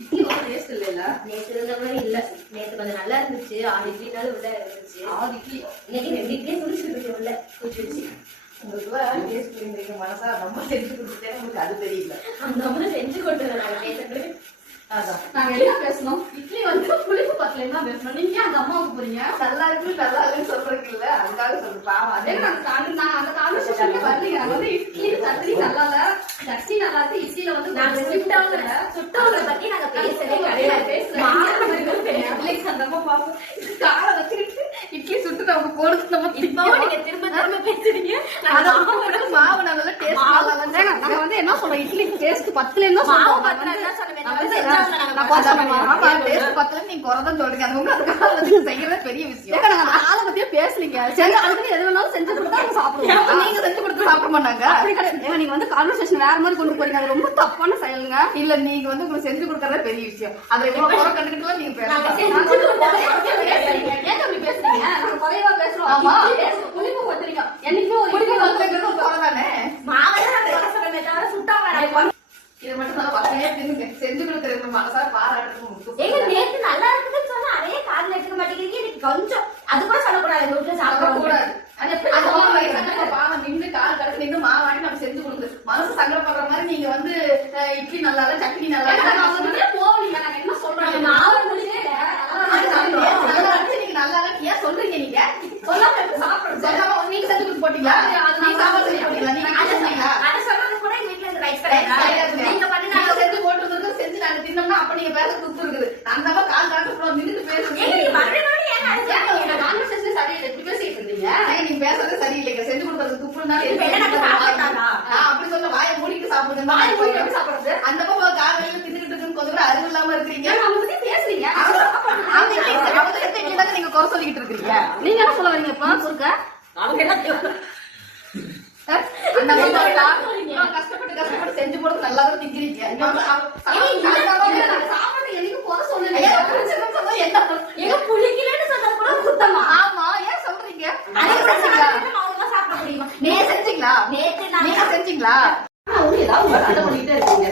இட்லி ஒரு டேஸ்ட் இல்ல. நேத்து இருந்த மாதிரி இல்ல. நேத்து கொஞ்சம் நல்லா இருந்துச்சு. 6 இட்லினாலும் உள்ள இருந்துச்சு. 6 இட்லி. இன்னைக்கு 2 இட்லியே குடிச்சிட்டு உள்ள குடிச்சிருச்சு. உங்களுக்கு டேஸ்ட் புரியுங்க மனசா நம்ம செஞ்சு கொடுத்துட்டே உங்களுக்கு அது தெரியல. அந்த அம்மா செஞ்சு கொடுத்தது நாங்க பேசுறது. அதான் நாங்க என்ன பேசணும், இட்லி வந்து புளிப்பு பத்தலைன்னா பேசணும். நீங்க அந்த அம்மாவுக்கு போறீங்க நல்லா இருக்கு நல்லா இல்லைன்னு சொல்றதுக்கு இல்ல, அதுக்காக சொல்றேன். பாவம் அதே நாங்க அந்த கான்வர்சேஷன்ல வரலீங்க. நாங்க வந்து இட்லி சட்னி நல்லா இல்ல, சட்னி நல்லா இருக்கு, இட்லியில வந்து நாங்க சுட்டவங்களை பத்தி நாங்க பேசவே கிடையாது. அந்த அம்மா பாப்போம் காலை வச்சுக்கிட்டு இட்லி சுட்டு நம்ம போடுறது நம்ம இப்போ நீங்க திரும்ப திரும்ப பேசுறீங்க. மாவு நல்லா டேஸ்ட் நல்லா வந்து நாங்க வந்து என்ன சொல்றோம், இட்லி டேஸ்ட் பத்தலைன்னா மாவு பத்தலன்னா சொல்லுங்க. நீங்க குறைதான் சொல்றீங்க. அது உங்க அதுக்காக செய்யறது பெரிய விஷயம். நாங்க ஆளை பத்தியே பேசலீங்க. அதுக்கு எது வேணாலும் செஞ்சு கொடுத்தா சாப்பிடுவோம். நீங்க செஞ்சு கொடுத்து சாப்பிட மாட்டாங்க. நீங்க வந்து கான்வர்சேஷன் வேற மாதிரி கொண்டு போறீங்க. அது ரொம்ப தப்பான செயலுங்க. இல்ல நீங்க வந்து உங்களுக்கு செஞ்சு கொடுக்கறதே பெரிய விஷயம். அதை குறை கண்டுக்கிட்டு நீங்க பேசுறீங்க. குறைவா பேசுறோம். ஆமா புளிப்பு பத்திரிக்கா என்னைக்கும் ஒரு புளிப்பு பத்திரிக்கிறது ஒரு குறை தானே. இதை மட்டும் தான் பசங்க தின்னுங்க. செஞ்சு கொடுக்கறது மனசார பாராட்டுறது. எங்க நேத்து நல்லா இருக்குதுன்னு சொன்னா அதே காதுல எடுக்க மாட்டேங்கிறீங்க. எனக்கு கொஞ்சம் அது கூட சொல்லக்கூடாது. வீட்டுல சாப்பிட கூடாது. பாவம் நின்று கால் கடக்கு நின்று மாவாடி நம்ம செஞ்சு கொடுக்குது. மனசு சங்கடப்படுற மாதிரி நீங்க வந்து இட்லி நல்லா இல்ல சட்னி நல்லா போவீங்க. நாங்க என்ன சொல்றோம், மாவு நீங்க நல்லா இல்ல ஏன் சொல்றீங்க? நீங்க சொல்லாம சாப்பிடுறோம். சொல்லாம நீங்க செஞ்சு கொடுத்து போட்டீங்களா? நீங்க சாப்பாடு செஞ்சு போட்டீங்களா? நீங்க அதை சொல்றது கூட எங்க வீட்டுல ரைஸ் கிடையாது. நீங்க பண்ணி நாங்க செஞ்சு போட்டு செஞ்சு நாங்க தின்னோம்னா அப்ப நீங்க பேச குத்து இருக்குது. அந்த மாதிரி கால் காட்டு நின்று பேசுறீங்க. சரியில்லை. இப்படி பேசிட்டு இருந்தீங்க. நீங்க பேசுறது சரியில்லைங்க. செஞ்சு கொடுக்கறது துப்புனா அப்படி சொல்ல வாயை மூடிட்டு சாப்பிடுங்க. வாயை மூடிட்டு எப்படி சாப்பிடுறது? அந்த பக்கம் காலையில தின்னுட்டு இருக்குன்னு கொஞ்சம் அறிவு இல்லாம இருக்கிறீங்க. அவங்க பத்தி பேசுறீங்க. நீங்க குறை சொல்லிட்டு இருக்கீங்க. நீங்க என்ன சொல்ல வரீங்க? இப்ப சொல்லுங்க. அவங்க என்ன கஷ்டப்பட்டு செஞ்சு போடுறது நல்லா தான் திங்கிறீங்க. சாப்பாடு எனக்கு போற சொல்லுங்க. என்ன புளிக்கலன்னு சொன்னது கூட குத்தமா? ஆமா ஏன் சொல்றீங்க? சாப்பிட முடியுமா? நீங்க செஞ்சீங்களா? நீங்க செஞ்சீங்களா? ஏதாவது சண்டை பண்ணிட்டே இருக்கீங்க.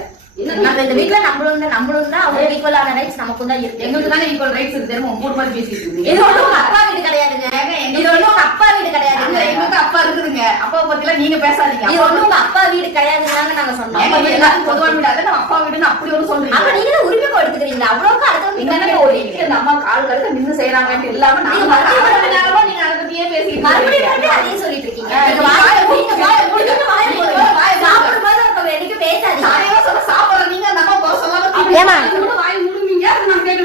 நம்ம இந்த வீட்டுல நம்மளும் தான் அவங்க ஈக்குவலான ரைட்ஸ் நமக்கும் தான் இருக்கு. எங்களுக்கு தானே ஈக்குவல் ரைட்ஸ் இருக்கு. மூணு மாதிரி பேசிட்டு இருக்கீங்க. இது ஒன்றும் உங்க அப்பா வீடு கிடையாதுங்க. இது ஒன்றும் உங்க அப்பா வீடு கிடையாதுங்க. எங்களுக்கு அப்பா இருக்குதுங்க. அப்பாவை பத்தி எல்லாம் நீங்க பேசாதீங்க. இது ஒன்றும் உங்க அப்பா வீடு கிடையாதுன்னு நாங்க சொன்னோம். எல்லாரும் பொதுவான வீடு அதை நம்ம அப்பா வீடுன்னு அப்படி ஒண்ணு சொல்றீங்க. அப்ப நீங்க உரிமை எடுத்துக்கிறீங்களா? அவ்வளவுக்கு அடுத்த ஒரு இந்த அம்மா கால் கடுக்க நின்று செய்யறாங்கன்னு இல்லாம நீங்க அதை பத்தியே பேசிட்டு அதையும் சொல்லிட்டு இருக்கீங்க. எனக்கு பேசாதீங்க. சாப்பிடுற நீங்க அந்த அம்மா போக சொல்லாம வாய் முடுவீங்க.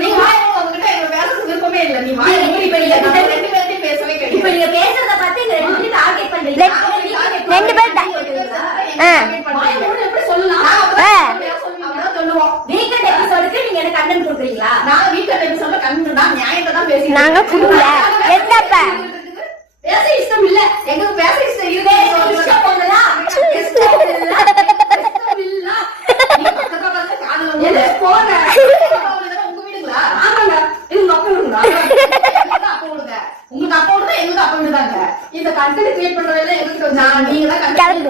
நீங்க வாய் உங்ககிட்ட எங்க பேசுறது விருப்பமே இல்லை. நீ வாய் ரெண்டு பேர்த்தையும் பேசவே கிடையாது. இப்ப நீங்க பேசுறத பார்த்து இந்த 2 பேரும் டார்கெட் பண்றீங்க. 2 பேர் எப்படி சொல்லலாம்? சொல்லுவோம். வீக்கெண்ட் எபிசோடுக்கு நீங்க எனக்கு கண்டென்ட் கொடுக்குறீங்களா? நான் வீக்கெண்ட் எபிசோட்ல கண்டென்ட் தான் நியாயத்தை தான் பேசி நாங்க குடுல என்னப்பா பேச இஷ்டம் இல்ல. எங்களுக்கு பேச இஷ்டம் இருக்கு. இஷ்டம் போனதா? உங்க வீடுங்களா? ஆமாங்க. இது உங்க அப்பா வீடுங்களா? அப்பா விடுங்க. உங்களுக்கு அப்பா விடுதா எங்களுக்கு அப்பா விடுதாங்க. இந்த கண்டென்ட் கிரியேட் பண்றதுல எங்களுக்கு நீங்க தான் கண்டென்ட்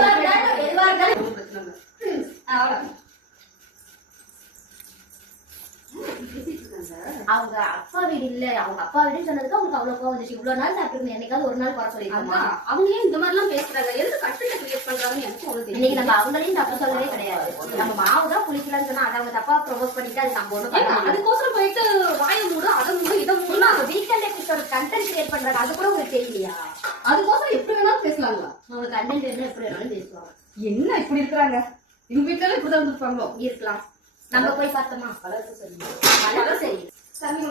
அவங்க அப்பா வீடு இல்ல. அவங்க அப்பா வீடுன்னு சொன்னதுக்கு அவங்களுக்கு அவ்வளவு கோவம் வந்துச்சு. இவ்வளவு நாள் சாப்பிட்டு என்னைக்காவது ஒரு நாள் குறை சொல்லிருக்காங்க. அவங்க ஏன் இந்த மாதிரி எல்லாம் பேசுறாங்க? எதுக்கு கண்டென்ட் கிரியேட் பண்றாங்கன்னு எனக்கு உங்களுக்கு இன்னைக்கு நம்ம அவங்களையும் தப்பு சொல்லவே கிடையாது. நம்ம மாவு தான் புளிக்கலாம்னு சொன்னா அதை அவங்க தப்பா ப்ரொவோக் பண்ணிட்டு அது நம்ம ஒண்ணு அதுக்கோசரம் போயிட்டு வாயை மூடு அதை மூடு இதை மூடு. அவங்க வீக்கெண்ட் எபிசோட் கண்டென்ட் கிரியேட் பண்றாங்க. அது கூட உங்களுக்கு தெரியலையா? அதுக்கோசரம் எப்படி வேணாலும் பேசலாங்களா? உங்களுக்கு கண்டென்ட் வேணும் எப்படி வேணாலும் பேசுவாங்க. என்ன இப்படி இருக்கிறாங்க? எங்க வீட்டுல இப்படிதான் இருப்பாங்களோ? இருக்கலாம். நம்ம போய் பார்த்தோமா? வளர்த்து சரி தண்ணி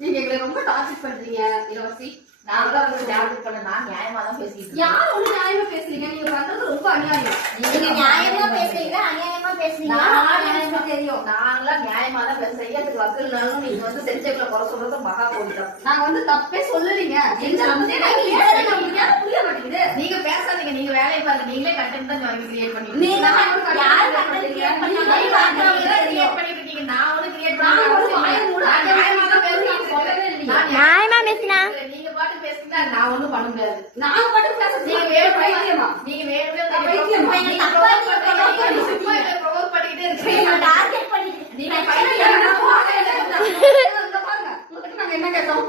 நீங்க எங்களை ரொம்ப டார்கெட் பண்றீங்க இளவரசி. நாங்களாம் வந்து டார்கெட் பண்ண நான் நியாயமா தான் பேசிட்டு. யார் ஒண்ணு நியாயமா பேசுறீங்க? நீங்க பண்றது ரொம்ப அநியாயம். நீங்க நியாயமா பேசுறீங்களா அநியாயமா பேசுறீங்களா? நியாயமா தெரியும். நாங்களாம் நியாயமா தான் பேசுறோம். செய்யறதுக்கு வக்கீல்னாலும் நீங்க வந்து செஞ்சவங்களை குறை சொல்றது மகா கோடிதான். நாங்க வந்து தப்பே சொல்லலீங்க. புரிய மாட்டேங்குது. நீங்க பேசாதீங்க. நீங்க வேலையை பாருங்க. நீங்களே கண்டென்ட் தான் வாங்கி கிரியேட் பண்ணி நான் ஒண்ணு கிரியேட் நியாயமா பேசினா நீங்க பாட்டு பேசுறீங்க. நான் ஒண்ணும் பண்ண முடியாது. நாங்க பாட்டு பேச நீங்க வேற பைத்தியமா? நீங்க வேற டார்கெட் பண்ணிட்டு நீங்க பையன் பாருங்க உங்ககிட்ட நாங்க என்ன கேட்டோம்